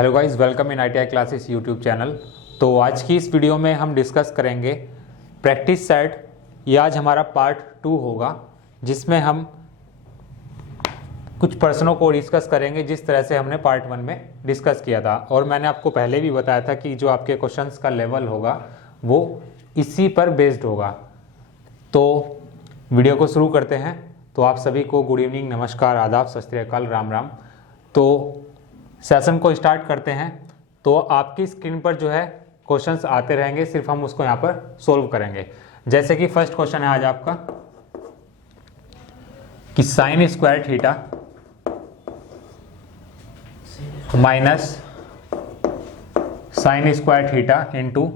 Hello guys, welcome in ITI classes YouTube channel. तो आज की इस वीडियो में हम डिस्कस करेंगे प्रैक्टिस सेट। ये आज हमारा पार्ट 2 होगा, जिसमें हम कुछ प्रश्नों को डिस्कस करेंगे जिस तरह से हमने पार्ट 1 में डिस्कस किया था। और मैंने आपको पहले भी बताया था कि जो आपके क्वेश्चंस का लेवल होगा वो इसी पर बेस्ड होगा। तो वीडियो को शुरू करते हैं। तो आप सभी को गुड इवनिंग, नमस्कार, आदाब, सत श्री अकाल, राम राम। तो सेशन को स्टार्ट करते हैं। तो आपकी स्क्रीन पर जो है क्वेश्चंस आते रहेंगे, सिर्फ हम उसको यहाँ पर सोल्व करेंगे। जैसे कि फर्स्ट क्वेश्चन है आज आपका कि sine square theta minus sign square theta into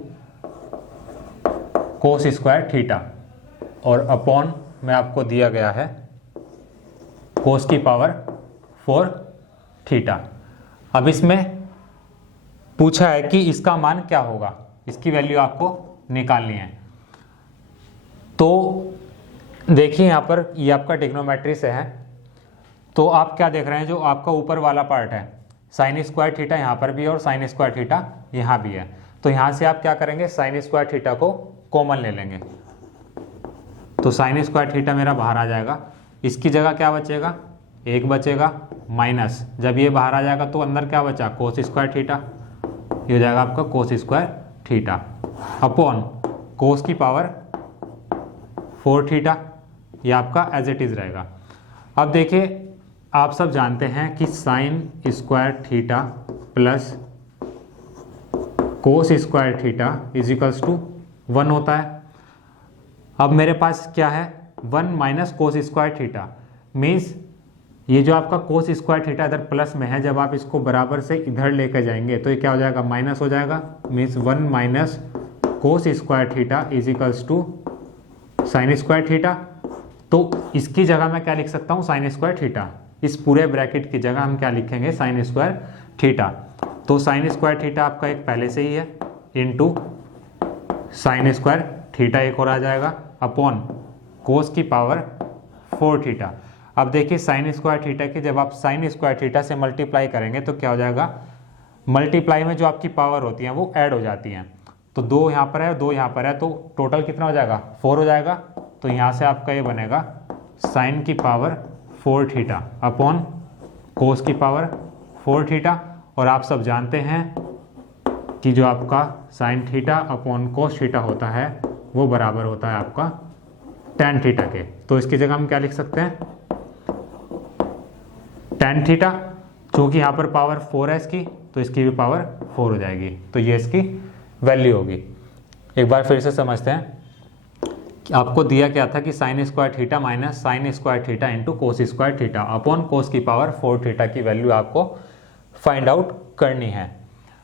cos square theta और अपॉन में आपको दिया गया है कोस की पावर 4 थीटा। अब इसमें पूछा है कि इसका मान क्या होगा, इसकी वैल्यू आपको निकालनी है। तो देखिए यहाँ पर ये आपका ट्रिग्नोमेट्री से है। तो आप क्या देख रहे हैं, जो आपका ऊपर वाला पार्ट है साइन स्क्वायर थीटा यहाँ पर भी है और साइन स्क्वायर थीटा यहाँ भी है। तो यहाँ से आप क्या करेंगे, साइन स्क्वायर थीटा को कॉमन ले लेंगे। तो साइन स्क्वायर थीटा मेरा बाहर आ जाएगा। इसकी जगह क्या बचेगा, एक बचेगा, माइनस जब ये बाहर आ जाएगा तो अंदर क्या बचा, कोस स्क्वायर थीटा। ये हो जाएगा आपका कोस स्क्वायर थीटा अपॉन कोस की पावर 4 थीटा। ये आपका एज इट इज रहेगा। अब देखिए, आप सब जानते हैं कि sine square theta plus cos square theta is equals to 1 होता है। अब मेरे पास क्या है, 1 minus cos square theta, means ये जो आपका कोस स्क्वायर थीटा इधर प्लस में है, जब आप इसको बराबर से इधर लेकर जाएंगे तो ये क्या हो जाएगा, माइनस हो जाएगा। Means 1 minus cos square theta is equals to sine square theta. तो इसकी जगह मैं क्या लिख सकता हूँ, साइन स्क्वायर थीटा। इस पूरे ब्रैकेट की जगह हम क्या लिखेंगे, साइन स्क्वायर थीटा। तो साइन स्क्वायर थीटा आपका एक पहले से ही है, इंटू साइन स्क्वायर थीटा एक और आ जाएगा अपॉन कोस की पावर 4 थीटा। अब देखिए साइन स्क्वायर थीटा की जब आप साइन स्क्वायर थीटा से मल्टीप्लाई करेंगे तो क्या हो जाएगा, मल्टीप्लाई में जो आपकी पावर होती हैं वो ऐड हो जाती हैं। तो 2 यहाँ पर है, 2 यहाँ पर है, तो टोटल कितना हो जाएगा, 4 हो जाएगा। तो यहाँ से आपका ये बनेगा साइन की पावर 4 थीटा अपॉन कोस की पावर 4 थीटा। और आप सब जानते हैं कि जो आपका sine theta upon cos theta होता है वो बराबर होता है आपका tan थीटा के। तो इसकी जगह हम क्या लिख सकते हैं, tan थीटा। चूंकि यहाँ पर पावर 4 है इसकी, तो इसकी भी पावर 4 हो जाएगी। तो ये इसकी वैल्यू होगी। एक बार फिर से समझते हैं कि आपको दिया क्या था कि sine square theta minus sign square theta into cos square theta upon कोस की पावर 4 थीटा की वैल्यू आपको फाइंड आउट करनी है।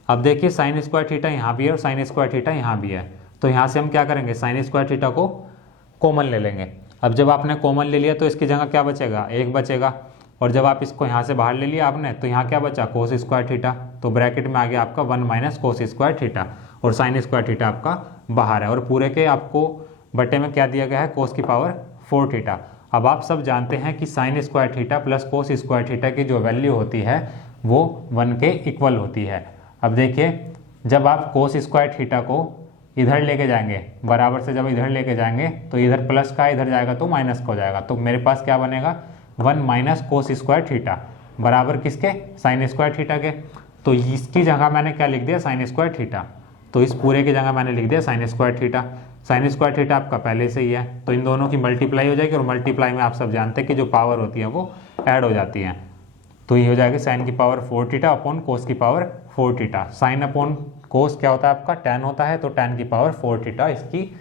अब देखिए साइन स्क्वायर थीटा यहाँ भी है और साइन स्क्वायर थीटा यहाँ भी है। तो यहाँ से हम क्या करेंगे, साइन स्क्वायर थीटा को कॉमन ले लेंगे। अब जब आपने कॉमन ले लिया तो इसकी जगह क्या बचेगा, एक बचेगा। और जब आप इसको यहाँ से बाहर ले लिया आपने, तो यहाँ क्या बचा, कोस स्क्वायर थीटा। तो ब्रैकेट में आ गया आपका 1 माइनस कोस स्क्वायर थीटा और साइन स्क्वायर थीटा आपका बाहर है। और पूरे के आपको बटे में क्या दिया गया है, कोस की पावर 4 थीटा। अब आप सब जानते हैं कि sine square theta plus cos square theta की जो वैल्यू होती है वो 1 के इक्वल होती है। अब देखिए, जब आप कोस स्क्वायर थीटा को इधर लेके जाएंगे, बराबर से जब इधर लेके जाएंगे तो इधर प्लस का इधर जाएगा तो माइनस का हो जाएगा। तो मेरे पास क्या बनेगा, 1 माइनस कोस स्क्वायर थीटा बराबर किसके, साइन स्क्वायर थीटा के। तो इसकी जगह मैंने क्या लिख दिया, साइन स्क्वायर थीटा। तो इस पूरे की जगह मैंने लिख दिया sign square theta. Sign square theta आपका पहले से ही है, तो इन दोनों की मल्टीप्लाई हो जाएगी। और मल्टीप्लाई में आप सब जानते हैं कि जो पावर होती है वो ऐड हो जाती हैं। तो ये हो जाएगा साइन की पावर 4 थीटा अपॉन कोस की पावर 4 थीटा। साइन अपॉन कोस क्या होता है आपका, tan होता है। तो tan की पावर 4 थीटा इसकी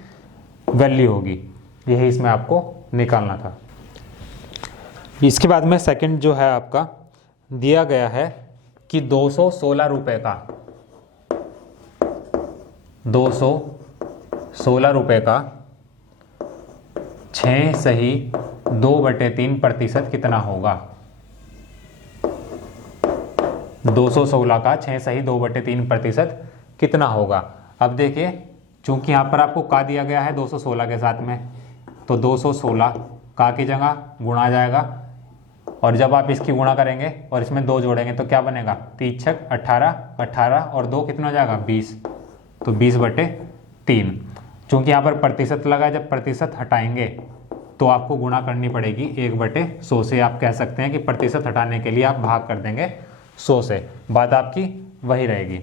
वैल्यू होगी। यही इसमें आपको निकालना था। इसके बाद में सेकंड जो है आपका दिया गया है कि 216 रुपए का 216 रुपए का 6 सही 2/3% कितना होगा। 216 का 6 सही 2/3% कितना होगा। अब देखिए, चूंकि यहाँ पर आपको का दिया गया है 216 के साथ में, तो 216 का की जगह गुणा जाएगा और जब आप इसकी गुणा करेंगे और इसमें 2 जोड़ेंगे तो क्या बनेगा, 3 छक 18, 18 और 2 कितना हो जाएगा 20, तो 20/3। चूँकि यहाँ पर प्रतिशत लगा है, जब प्रतिशत हटाएंगे तो आपको गुणा करनी पड़ेगी 1/100 से। आप कह सकते हैं कि प्रतिशत हटाने के लिए आप भाग कर देंगे 100 से, बात आपकी वही रहेगी।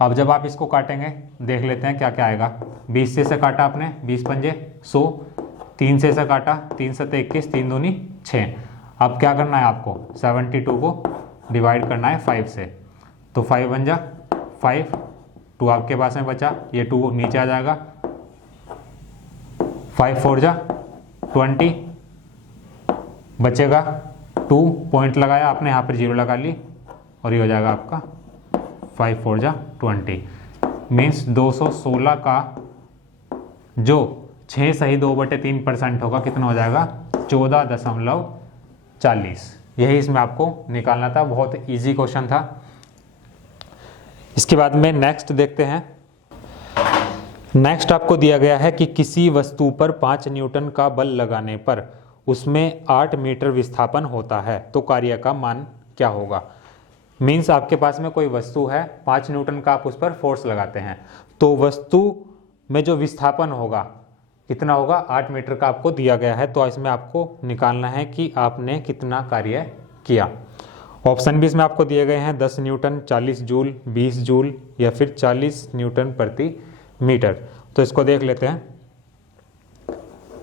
अब जब आप इसको काटेंगे देख लेते हैं क्या क्या आएगा। 20 से काटा आपने, 20 पंजे 100, 3 से काटा, 3 7 21, 3 दूनी 6। अब क्या करना है आपको, 72 को डिवाइड करना है 5 से, तो 5 बन जा 5, 2 आपके पास में बचा, ये 2 नीचे आ जाएगा, 5 4 जा 20, बचेगा 2, पॉइंट लगाया आपने, यहाँ पर 0 लगा ली और ये हो जाएगा आपका 5 4 जा 20। मीन्स 216 का जो 6 सही 2/3% होगा कितना हो जाएगा, 14.40। यही इसमें आपको निकालना था, बहुत इजी क्वेश्चन था। इसके बाद में नेक्स्ट देखते हैं। नेक्स्ट आपको दिया गया है कि किसी वस्तु पर 5 न्यूटन का बल लगाने पर उसमें 8 मीटर विस्थापन होता है, तो कार्य का मान क्या होगा। मीन्स आपके पास में कोई वस्तु है, 5 न्यूटन का आप उस पर फोर्स लगाते हैं, तो वस्तु में जो विस्थापन होगा कितना होगा, 8 मीटर का आपको दिया गया है। तो इसमें आपको निकालना है कि आपने कितना कार्य किया। ऑप्शन भी इसमें आपको दिए गए हैं, 10 न्यूटन, 40 जूल, 20 जूल या फिर 40 न्यूटन प्रति मीटर। तो इसको देख लेते हैं।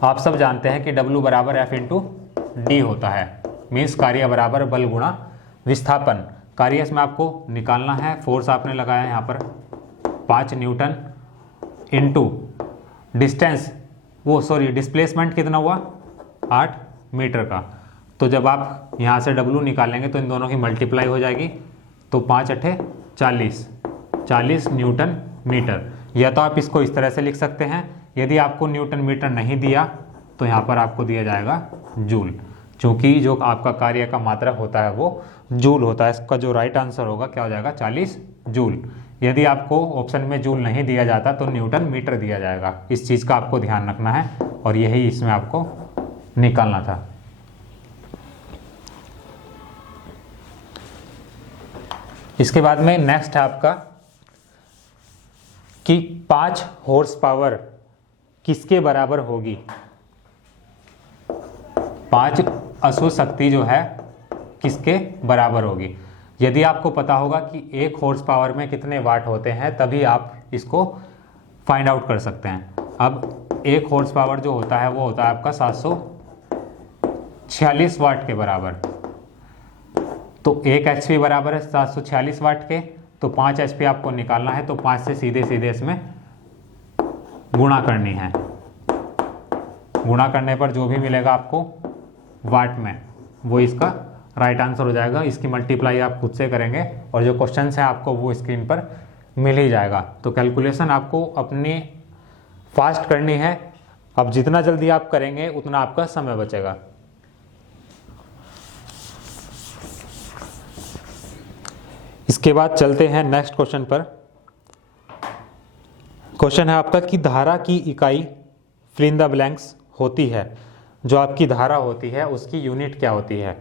आप सब जानते हैं कि W बराबर F/d होता है, मीन्स कार्य बराबर बल गुणा विस्थापन। कार्य इसमें आपको निकालना है, फोर्स आपने लगाया यहाँ पर 5 न्यूटन इंटू डिस्टेंस, डिस्प्लेसमेंट कितना हुआ 8 मीटर का। तो जब आप यहाँ से W निकालेंगे तो इन दोनों की मल्टीप्लाई हो जाएगी, तो 5 8 40, 40 न्यूटन मीटर। या तो आप इसको इस तरह से लिख सकते हैं, यदि आपको न्यूटन मीटर नहीं दिया तो यहाँ पर आपको दिया जाएगा जूल, क्योंकि जो आपका कार्य का मात्रा होता है वो जूल होता है। इसका जो राइट आंसर होगा क्या हो जाएगा, 40 जूल। यदि आपको ऑप्शन में जूल नहीं दिया जाता तो न्यूटन मीटर दिया जाएगा। इस चीज़ का आपको ध्यान रखना है और यही इसमें आपको निकालना था। इसके बाद में नेक्स्ट है आपका कि 5 हॉर्स पावर किसके बराबर होगी। 5 अश्व शक्ति जो है किसके बराबर होगी। यदि आपको पता होगा कि 1 हॉर्स पावर में कितने वाट होते हैं तभी आप इसको फाइंड आउट कर सकते हैं। अब 1 हॉर्स पावर जो होता है वो होता है आपका 746 वाट के बराबर। तो 1 HP बराबर है 746 वाट के, तो 5 HP आपको निकालना है, तो 5 से सीधे सीधे इसमें गुणा करनी है। गुणा करने पर जो भी मिलेगा आपको वाट में वो इसका राइट आंसर हो जाएगा। इसकी मल्टीप्लाई आप खुद से करेंगे और जो क्वेश्चंस हैं आपको वो स्क्रीन पर मिल ही जाएगा। तो कैलकुलेशन आपको अपनी फास्ट करनी है। अब जितना जल्दी आप करेंगे उतना आपका समय बचेगा। इसके बाद चलते हैं नेक्स्ट क्वेश्चन पर। क्वेश्चन है आपका कि धारा की इकाई फिल इन द ब्लैंक्स होती है। जो आपकी धारा होती है उसकी यूनिट क्या होती है।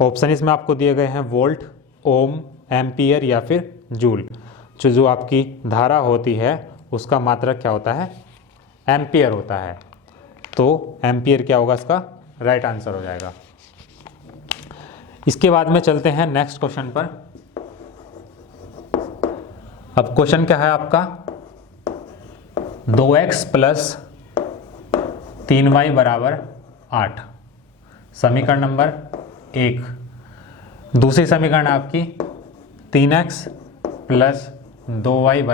ऑप्शन इसमें आपको दिए गए हैं वोल्ट, ओम, एम्पियर या फिर जूल। जो आपकी धारा होती है उसका मात्रक क्या होता है, एम्पियर होता है। तो एम्पियर क्या होगा, इसका राइट आंसर हो जाएगा। इसके बाद में चलते हैं नेक्स्ट क्वेश्चन पर। अब क्वेश्चन क्या है आपका, 2x + 3y = 8, समीकरण नंबर 1। दूसरी समीकरण आपकी 3x + 2y =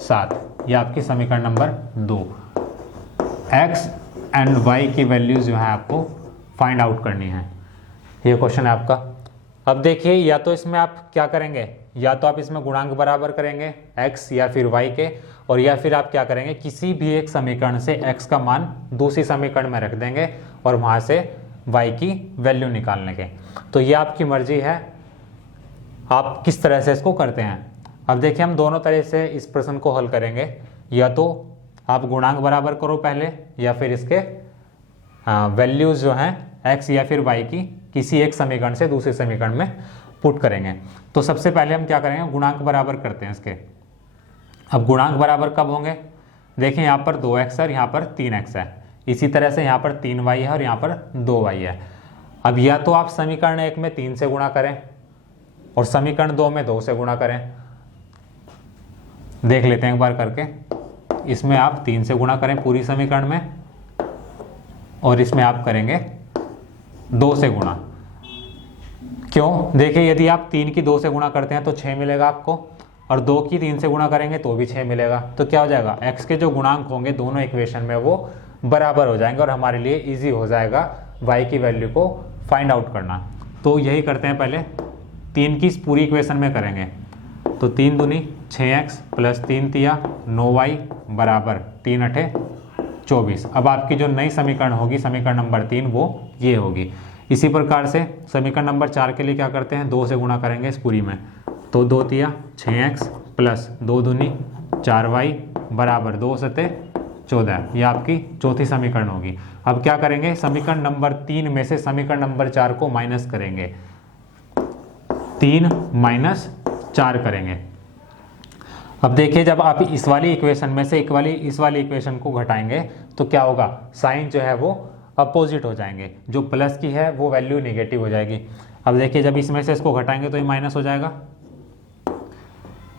7, यह आपकी समीकरण नंबर 2। x एंड y की वैल्यूज जो है आपको फाइंड आउट करनी है। ये क्वेश्चन है आपका। अब देखिए, या तो इसमें आप क्या करेंगे, या तो आप इसमें गुणांक बराबर करेंगे x या फिर y के, और या फिर आप क्या करेंगे, किसी भी एक समीकरण से x का मान दूसरी समीकरण में रख देंगे और वहाँ से y की वैल्यू निकालने के। तो ये आपकी मर्जी है, आप किस तरह से इसको करते हैं। अब देखिए, हम दोनों तरह से इस प्रश्न को हल करेंगे। या तो आप गुणांक बराबर करो पहले, या फिर इसके वैल्यूज़ जो हैं x या फिर y की किसी एक समीकरण से दूसरे समीकरण में पुट करेंगे। तो सबसे पहले हम क्या करेंगे, गुणांक बराबर करते हैं इसके। अब गुणांक बराबर कब होंगे, देखें यहाँ पर 2x है और यहाँ पर 3x है, इसी तरह से यहाँ पर 3y है और यहाँ पर 2y है। अब या तो आप समीकरण 1 में 3 से गुणा करें और समीकरण 2 में 2 से गुणा करें। देख लेते हैं एक बार करके, इसमें आप 3 से गुणा करें पूरी समीकरण में और इसमें आप करेंगे 2 से गुणा। क्यों, देखिए यदि आप 3 की 2 से गुणा करते हैं तो 6 मिलेगा आपको, और 2 की 3 से गुणा करेंगे तो भी 6 मिलेगा। तो क्या हो जाएगा, x के जो गुणांक होंगे दोनों इक्वेशन में वो बराबर हो जाएंगे और हमारे लिए इजी हो जाएगा y की वैल्यू को फाइंड आउट करना। तो यही करते हैं, पहले 3 की पूरी इक्वेशन में करेंगे। तो 3 दूनी 6x प्लस 3 तिया 9y बराबर 3 अठे 24। अब आपकी जो नई समीकरण होगी, समीकरण नंबर 3, वो ये होगी। इसी प्रकार से समीकरण नंबर 4 के लिए क्या करते हैं, 2 से गुणा करेंगे इस पूरी में। तो 2 तिया 6x प्लस 2 दूनी 4y बराबर 2 सते 14। ये आपकी चौथी समीकरण होगी। अब क्या करेंगे, समीकरण नंबर 3 में से समीकरण नंबर 4 को माइनस करेंगे, 3 माइनस 4 करेंगे। अब देखिए जब आप इस वाली इक्वेशन में से इस वाली इक्वेशन को घटाएंगे तो क्या होगा, साइन जो है वो अपोजिट हो जाएंगे, जो प्लस की है वो वैल्यू नेगेटिव हो जाएगी। अब देखिए जब इसमें से इसको घटाएंगे तो ये माइनस हो जाएगा,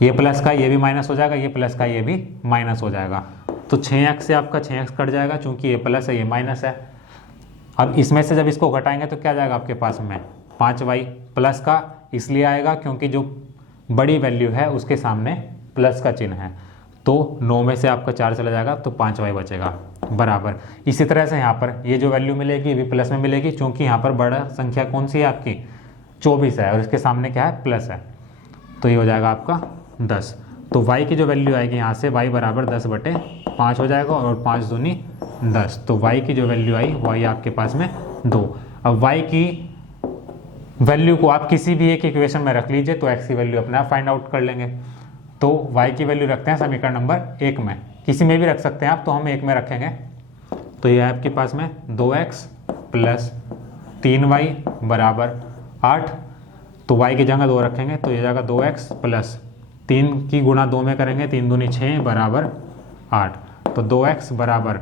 ये प्लस का ये भी माइनस हो जाएगा, ये प्लस का ये भी माइनस हो जाएगा। तो 6x से आपका 6x कट जाएगा, चूंकि ये प्लस है ये माइनस है। अब इसमें से जब इसको घटाएंगे तो क्या जाएगा आपके पास में 5y, प्लस का इसलिए आएगा क्योंकि जो बड़ी वैल्यू है उसके सामने प्लस का चिन्ह है। तो 9 में से आपका 4 चला जाएगा तो 5y बचेगा बराबर। इसी तरह से यहाँ पर ये जो वैल्यू मिलेगी ये भी प्लस में मिलेगी, क्योंकि यहाँ पर बड़ा संख्या कौन सी है आपकी 24 है और इसके सामने क्या है प्लस है। तो ये हो जाएगा आपका 10। तो y की जो वैल्यू आएगी यहाँ से y बराबर 10/5 हो जाएगा और 5 दूनी 10। तो y की जो वैल्यू आई वो आई आपके पास में 2। अब y की वैल्यू को आप किसी भी एक इक्वेशन में रख लीजिए तो x की वैल्यू अपने आप फाइंड आउट कर लेंगे। तो y की वैल्यू रखते हैं समीकरण नंबर 1 में, किसी में भी रख सकते हैं आप, तो हम 1 में रखेंगे। तो ये आपके पास में 2x प्लस 3y बराबर 8। तो y की जगह 2 रखेंगे तो ये जाएगा 2x प्लस 3 की गुणा 2 में करेंगे, 3 दूनी 6 बराबर 8। तो 2x बराबर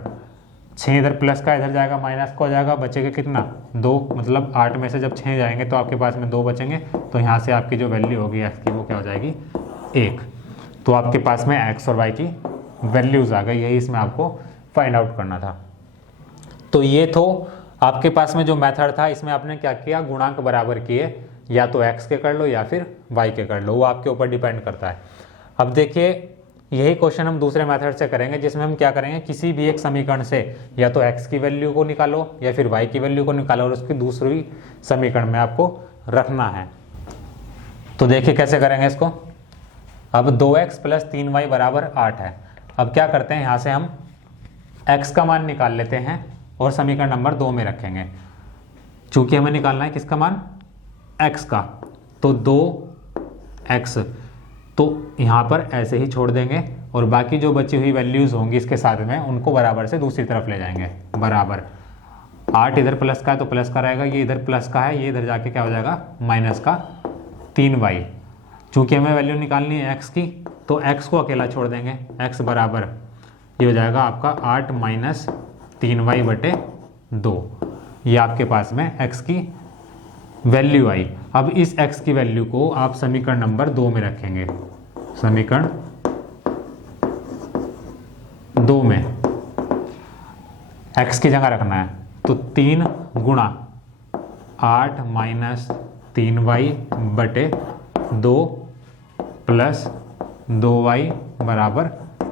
6, इधर प्लस का इधर जाएगा माइनस का हो जाएगा, बचेगा कितना 2, मतलब 8 में से जब 6 जाएंगे तो आपके पास में 2 बचेंगे। तो यहाँ से आपकी जो वैल्यू होगी x की वो क्या हो जाएगी 1। तो आपके पास में x और y की वैल्यूज़ आ गई, यही इसमें आपको फाइंड आउट करना था। तो ये तो आपके पास में जो मेथड था, इसमें आपने क्या किया, गुणांक बराबर किए, या तो x के कर लो या फिर y के कर लो, वो आपके ऊपर डिपेंड करता है। अब देखिए यही क्वेश्चन हम दूसरे मेथड से करेंगे, जिसमें हम क्या करेंगे, किसी भी एक समीकरण से या तो x की वैल्यू को निकालो या फिर y की वैल्यू को निकालो और उसकी दूसरी समीकरण में आपको रखना है। तो देखिए कैसे करेंगे इसको। अब 2x प्लस 3y बराबर 8 है। अब क्या करते हैं, यहाँ से हम x का मान निकाल लेते हैं और समीकरण नंबर 2 में रखेंगे। चूंकि हमें निकालना है किसका मान, x का, तो 2x, तो यहाँ पर ऐसे ही छोड़ देंगे और बाकी जो बची हुई वैल्यूज़ होंगी इसके साथ में उनको बराबर से दूसरी तरफ ले जाएंगे। बराबर 8 इधर प्लस का है तो प्लस का रहेगा, ये इधर प्लस का है, ये इधर जाके क्या हो जाएगा माइनस का 3y। चूँकि हमें वैल्यू निकालनी है x की तो x को अकेला छोड़ देंगे, x बराबर ये हो जाएगा आपका 8 माइनस 3y/2। ये आपके पास में x की वैल्यू आई। अब इस x की वैल्यू को आप समीकरण नंबर 2 में रखेंगे, समीकरण 2 में x की जगह रखना है। तो 3 गुणा 8 माइनस 3y/2 प्लस 2y बराबर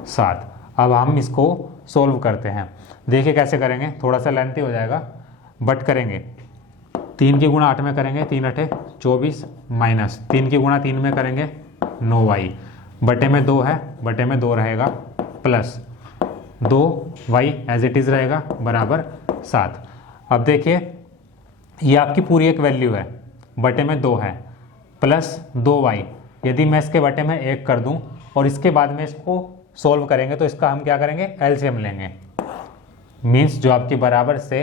7। अब हम इसको सोल्व करते हैं। देखिए कैसे करेंगे, थोड़ा सा लेंथी हो जाएगा बट करेंगे। 3 की गुणा 8 में करेंगे, 3 अठे 24 माइनस 3 की गुणा 3 में करेंगे 9y, बटे में 2 है, बटे में 2 रहेगा plus 2y as it is रहेगा बराबर 7। अब देखिए ये आपकी पूरी एक वैल्यू है, बटे में 2 है प्लस 2y। यदि मैं इसके बटे में 1 कर दूं और इसके बाद में इसको सोल्व करेंगे तो इसका हम क्या करेंगे, एलसीएम लेंगे। मीन्स जो आपकी बराबर से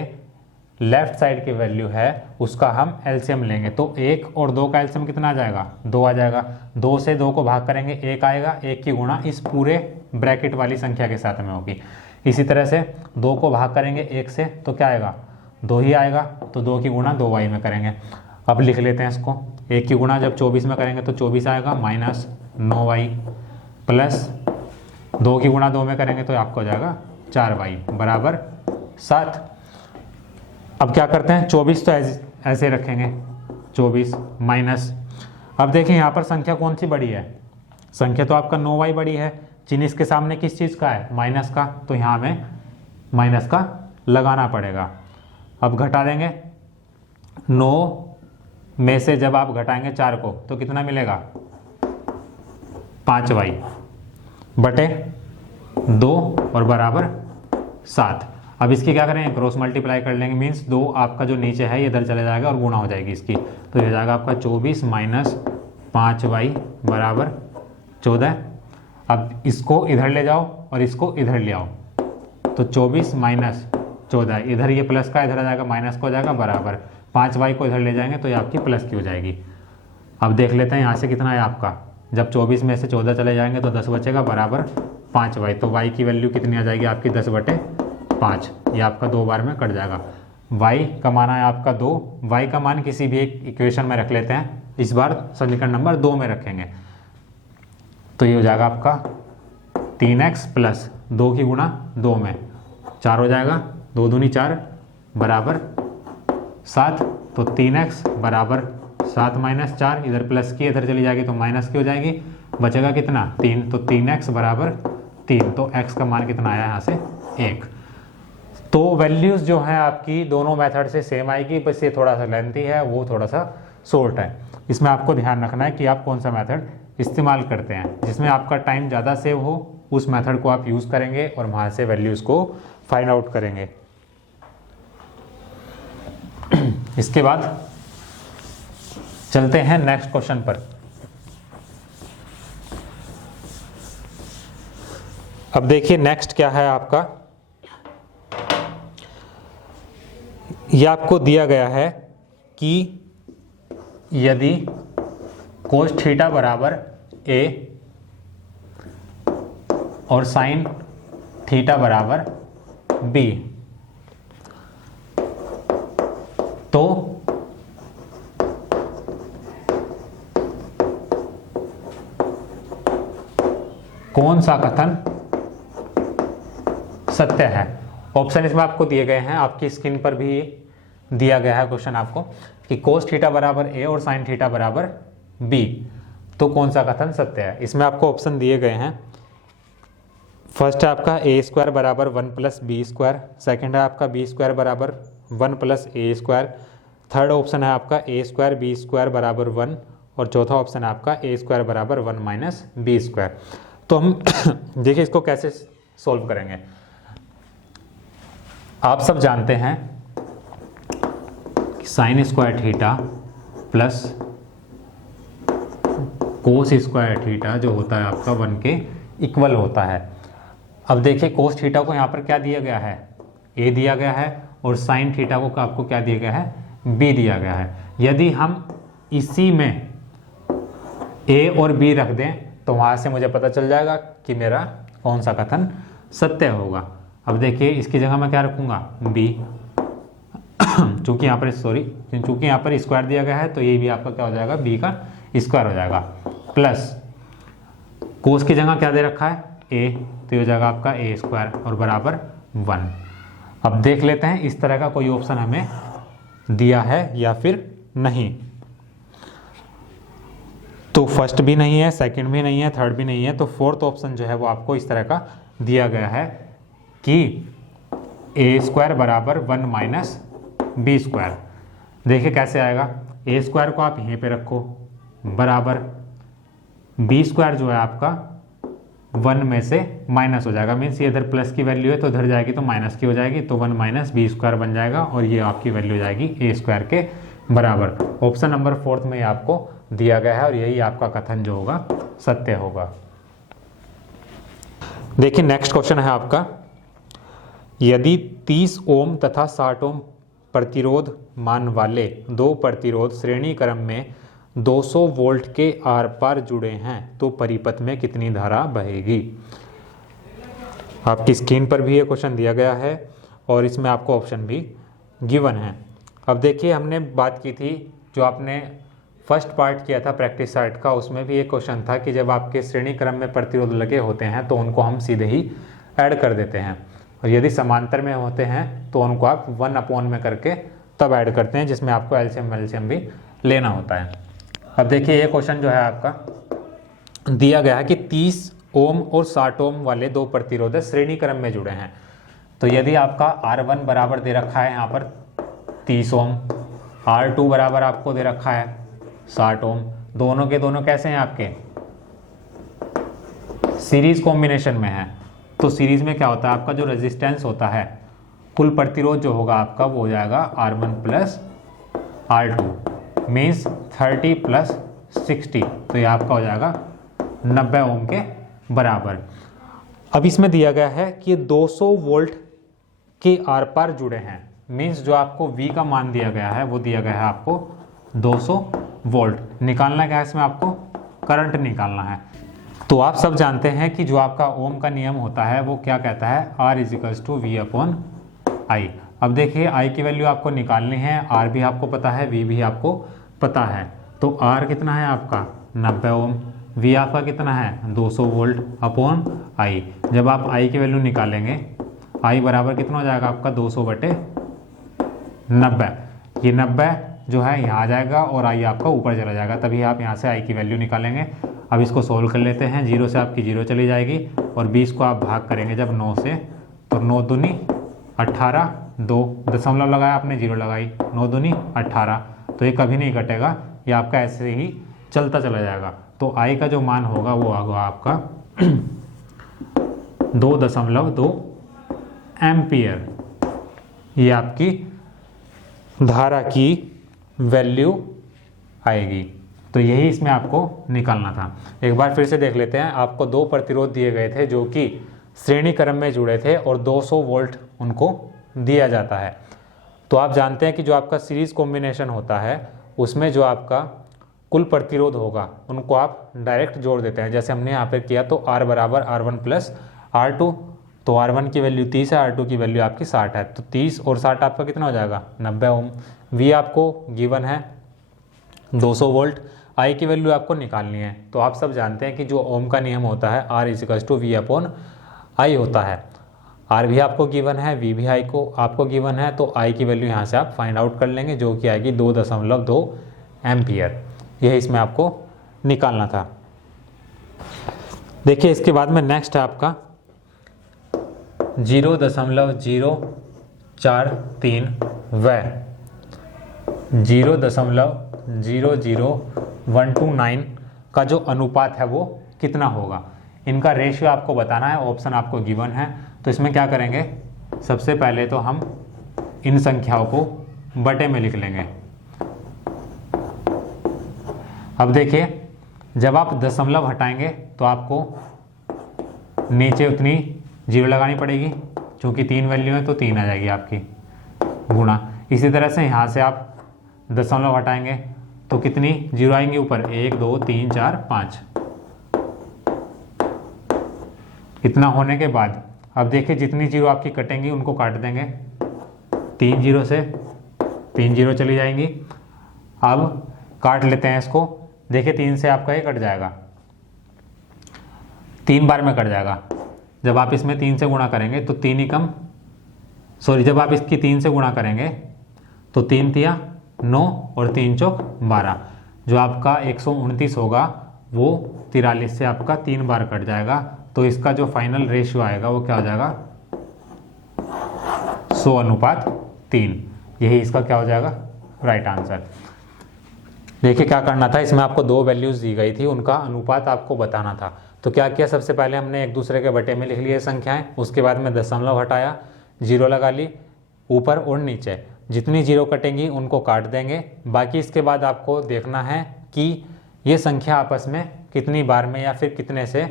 लेफ्ट साइड की वैल्यू है उसका हम एलसीएम लेंगे। तो 1 और 2 का एलसीएम कितना आ जाएगा, 2 आ जाएगा। 2 से 2 को भाग करेंगे 1 आएगा, 1 की गुणा इस पूरे ब्रैकेट वाली संख्या के साथ में होगी। इसी तरह से 2 को भाग करेंगे 1 से तो क्या आएगा, 2 ही आएगा। तो 2 की गुणा 2y में करेंगे। अब लिख लेते हैं इसको, 1 की गुणा जब 24 में करेंगे तो 24 आएगा माइनस 9y प्लस 2 की गुणा 2 में करेंगे तो आपको हो जाएगा 4y बराबर 7। अब क्या करते हैं, 24 तो ऐसे रखेंगे 24 माइनस, अब देखिए यहाँ पर संख्या कौन सी बड़ी है, संख्या तो आपका 9y बड़ी है, चिन्ह इसके सामने किस चीज़ का है, माइनस का, तो यहाँ हमें माइनस का लगाना पड़ेगा। अब घटा देंगे, 9 में से जब आप घटाएंगे 4 को तो कितना मिलेगा, 5y बटे 2 और बराबर 7। अब इसकी क्या करें, क्रॉस मल्टीप्लाई कर लेंगे, मीन्स 2 आपका जो नीचे है ये इधर चले जाएगा और गुणा हो जाएगी इसकी, तो ये हो जाएगा आपका 24 माइनस 5y बराबर 14। अब इसको इधर ले जाओ और इसको इधर ले आओ, तो 24 माइनस 14, इधर ये प्लस का इधर आ जाएगा माइनस का हो जाएगा बराबर 5y को इधर ले जाएंगे तो ये आपकी प्लस की हो जाएगी। अब देख लेते हैं यहाँ से कितना है आपका, जब 24 में से 14 चले जाएंगे तो 10 बचेगा बराबर 5y, तो y की वैल्यू कितनी आ जाएगी आपकी 10 बटे 5, ये आपका 2 बार में कट जाएगा। y का मान है आपका 2, y का मान किसी भी एक इक्वेशन में रख लेते हैं, इस बार समीकरण नंबर 2 में रखेंगे, तो ये हो जाएगा आपका 3x प्लस 2 की गुणा 2 में 4 हो जाएगा, 2 दूनी 4 बराबर 7, तो 3x बराबर 7 माइनस 4, इधर प्लस की इधर चली जाएगी तो माइनस की हो जाएगी, बचेगा कितना 3, तो 3x बराबर 3, तो x का मान कितना आया यहाँ से 1। तो वैल्यूज़ जो हैं आपकी दोनों मेथड से सेम आएगी, बस ये थोड़ा सा लेंथी है, वो थोड़ा सा शॉर्ट है। इसमें आपको ध्यान रखना है कि आप कौन सा मेथड इस्तेमाल करते हैं, जिसमें आपका टाइम ज़्यादा सेव हो उस मेथड को आप यूज़ करेंगे और वहाँ से वैल्यूज़ को फाइंड आउट करेंगे। इसके बाद चलते हैं नेक्स्ट क्वेश्चन पर। अब देखिए नेक्स्ट क्या है आपका, ये आपको दिया गया है कि यदि कोस थीटा बराबर a और साइन थीटा बराबर b, तो कौन सा कथन सत्य है। ऑप्शन इसमें आपको दिए गए हैं, आपकी स्क्रीन पर भी दिया गया है क्वेश्चन आपको कि कोस थीटा बराबर a और साइन थीटा बराबर b, तो कौन सा कथन सत्य है। इसमें आपको ऑप्शन दिए गए हैं, फर्स्ट है आपका a स्क्वायर बराबर 1 प्लस बी स्क्वायर, सेकेंड है आपका b स्क्वायर बराबर 1 plus a square, third option है आपका a स्क्वायर बी स्क्वायर बराबर 1, और चौथा ऑप्शन है आपका a स्क्वायर बराबर 1 माइनस बी स्क्वायर। तो हम देखिए इसको कैसे सॉल्व करेंगे। आप सब जानते हैं कि sine square theta plus cos square theta जो होता है आपका 1 के इक्वल होता है। अब देखिए कोस थीटा को यहाँ पर क्या दिया गया है, a दिया गया है, और साइन थीटा को आपको क्या दिया गया है, b दिया गया है। यदि हम इसी में a और b रख दें तो वहाँ से मुझे पता चल जाएगा कि मेरा कौन सा कथन सत्य होगा। अब देखिए इसकी जगह मैं क्या रखूँगा, b, चूँकि यहाँ पर स्क्वायर दिया गया है तो ये भी आपका क्या हो जाएगा, b का स्क्वायर हो जाएगा, प्लस कोस की जगह क्या दे रखा है, a, तो ये हो जाएगा आपका a स्क्वायर और बराबर 1। अब देख लेते हैं इस तरह का कोई ऑप्शन हमें दिया है या फिर नहीं। तो फर्स्ट भी नहीं है, सेकंड भी नहीं है, थर्ड भी नहीं है, तो फोर्थ ऑप्शन जो है वो आपको इस तरह का दिया गया है कि a स्क्वायर बराबर 1 माइनस बी स्क्वायर। देखिए कैसे आएगा, a स्क्वायर को आप यहीं पे रखो बराबर बी स्क्वायर जो है आपका 1 में से माइनस हो जाएगा, मीन्स ये इधर प्लस की वैल्यू है तो इधर जाएगी तो माइनस की हो जाएगी, तो 1 माइनस बी स्क्वायर बन जाएगा और ये आपकी वैल्यू हो जाएगी a स्क्वायर के बराबर। ऑप्शन नंबर 4 में आपको दिया गया है और यही आपका कथन जो होगा सत्य होगा। देखिए नेक्स्ट क्वेश्चन है आपका, यदि 30 ओम तथा 60 ओम प्रतिरोध मान वाले दो प्रतिरोध श्रेणी क्रम में 200 वोल्ट के आर पार जुड़े हैं तो परिपथ में कितनी धारा बहेगी। आपकी स्क्रीन पर भी ये क्वेश्चन दिया गया है और इसमें आपको ऑप्शन भी गिवन है। अब देखिए, हमने बात की थी जो आपने फर्स्ट पार्ट किया था प्रैक्टिस सेट का, उसमें भी एक क्वेश्चन था कि जब आपके श्रेणी क्रम में प्रतिरोध लगे होते हैं तो उनको हम सीधे ही ऐड कर देते हैं, और यदि समांतर में होते हैं तो उनको आप 1 में करके तब ऐड करते हैं, जिसमें आपको एलसीएम भी लेना होता है। अब देखिए, ये क्वेश्चन जो है आपका दिया गया है कि 30 ओम और 60 ओम वाले दो प्रतिरोध श्रेणी क्रम में जुड़े हैं। तो यदि आपका R1 बराबर दे रखा है यहाँ पर 30 ओम, R2 बराबर आपको दे रखा है 60 ओम, दोनों के दोनों कैसे हैं आपके सीरीज कॉम्बिनेशन में है। तो सीरीज में क्या होता है, आपका जो रेजिस्टेंस होता है, कुल प्रतिरोध जो होगा आपका वो हो जाएगा R1 plus R2 means 30 plus 60, तो ये आपका हो जाएगा 90 ओम के बराबर। अब इसमें दिया गया है कि 200 वोल्ट के आर पार जुड़े हैं, मीन्स जो आपको V का मान दिया गया है वो दिया गया है आपको 200 वोल्ट। निकालना क्या है इसमें, आपको करंट निकालना है। तो आप सब जानते हैं कि जो आपका ओम का नियम होता है वो क्या कहता है, R = V/I। अब देखिए, I की वैल्यू आपको निकालनी है, R भी आपको पता है, V भी आपको पता है। तो R कितना है आपका 90 ओम, V आपका कितना है 200 वोल्ट अपॉन I। जब आप I की वैल्यू निकालेंगे, I बराबर कितना हो जाएगा आपका 200/90। ये 90 जो है यहाँ आ जाएगा और I आपका ऊपर चला जाएगा, तभी आप यहाँ से I की वैल्यू निकालेंगे। अब इसको सोल्व कर लेते हैं, 0 से आपकी 0 चली जाएगी और 20 को आप भाग करेंगे जब 9 से, तो 9 दूनी 18, 2 दशमलव लगाया आपने, 0 लगाई, 9 दूनी 18, तो ये कभी नहीं कटेगा, ये आपका ऐसे ही चलता चला जाएगा। तो I का जो मान होगा वो होगा आपका 2.2 एम्पियर। ये आपकी धारा की वैल्यू आएगी। तो यही इसमें आपको निकालना था। एक बार फिर से देख लेते हैं। आपको दो प्रतिरोध दिए गए थे जो कि श्रेणी क्रम में जुड़े थे और 200 वोल्ट उनको दिया जाता है। तो आप जानते हैं कि जो आपका सीरीज कॉम्बिनेशन होता है उसमें जो आपका कुल प्रतिरोध होगा उनको आप डायरेक्ट जोड़ देते हैं। जैसे हमने यहाँ पर किया, तो R बराबर R1 प्लस R2, तो R1 की वैल्यू 30 है, R2 की वैल्यू आपकी 60 है, तो 30 और 60 आपका कितना हो जाएगा 90 ओम। V आपको गिवन है 200 वोल्ट, I की वैल्यू आपको निकालनी है। तो आप सब जानते हैं कि जो ओम का नियम होता है R = V/I होता है। R भी आपको गिवन है, V भी I को आपको गिवन है, तो I की वैल्यू यहाँ से आप फाइंड आउट कर लेंगे जो कि आएगी 2.2 एम्पियर। यह इसमें आपको निकालना था। देखिए, इसके बाद में नेक्स्ट है आपका 0.043 व 0.00129 का जो अनुपात है वो कितना होगा, इनका रेशियो आपको बताना है। ऑप्शन आपको गिवन है। तो इसमें क्या करेंगे, सबसे पहले तो हम इन संख्याओं को बटे में लिख लेंगे। अब देखिए, जब आप दशमलव हटाएंगे तो आपको नीचे उतनी 0 लगानी पड़ेगी, क्योंकि 3 वैल्यू है तो 3 आ जाएगी आपकी, गुणा। इसी तरह से यहाँ से आप दशमलव हटाएंगे तो कितनी 0 आएंगी ऊपर, 1 2 3 4 5। इतना होने के बाद अब देखिए, जितनी 0 आपकी कटेंगी उनको काट देंगे, 3 0 से 3 0 चली जाएंगी। अब काट लेते हैं इसको। देखिए, 3 से आपका ये कट जाएगा, 3 बार में कट जाएगा। जब आप इसमें 3 से गुणा करेंगे तो 3 एकम जब आप इसकी 3 से गुणा करेंगे तो 3 तिया 9 और 3 चौक 12। जो आपका 129 होगा वो 43 से आपका 3 बार कट जाएगा। तो इसका जो फाइनल रेशियो आएगा वो क्या हो जाएगा 100:3। यही इसका क्या हो जाएगा राइट आंसर। देखिए, क्या करना था, इसमें आपको 2 वैल्यूज़ दी गई थी, उनका अनुपात आपको बताना था। तो क्या किया, सबसे पहले हमने एक दूसरे के बटे में लिख लिए संख्याएं, उसके बाद में दशमलव हटाया, 0 लगा ली ऊपर और नीचे। जितनी 0 कटेंगी उनको काट देंगे। बाकी इसके बाद आपको देखना है कि ये संख्या आपस में कितनी बार में या फिर कितने से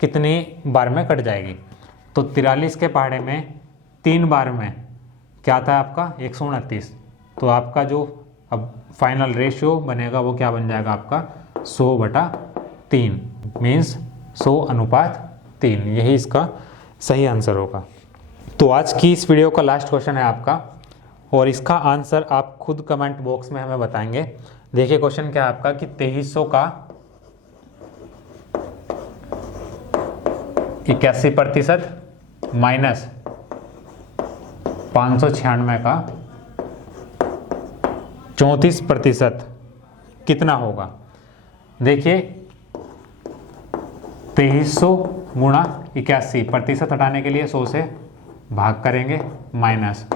कितनी बार में कट जाएगी। तो 43 के पहाड़े में 3 बार में क्या आता है आपका 129। तो आपका जो अब फाइनल रेशियो बनेगा वो क्या बन जाएगा आपका 100/3 मीन्स 100:3। यही इसका सही आंसर होगा। तो आज की इस वीडियो का लास्ट क्वेश्चन है आपका, और इसका आंसर आप खुद कमेंट बॉक्स में हमें बताएंगे। देखिए क्वेश्चन क्या है आपका कि 2300 का 81% माइनस 596 का 34% कितना होगा। देखिए 2300 गुणा 81%, हटाने के लिए 100 से भाग करेंगे, माइनस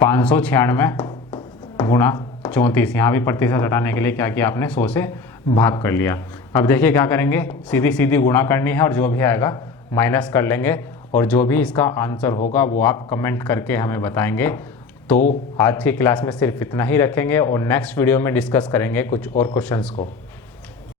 596 गुणा 34, यहाँ भी प्रतिशत हटाने के लिए क्या किया आपने 100 से भाग कर लिया। अब देखिए क्या करेंगे, सीधी सीधी गुणा करनी है और जो भी आएगा माइनस कर लेंगे, और जो भी इसका आंसर होगा वो आप कमेंट करके हमें बताएंगे। तो आज की क्लास में सिर्फ इतना ही रखेंगे और नेक्स्ट वीडियो में डिस्कस करेंगे कुछ और क्वेश्चंस को।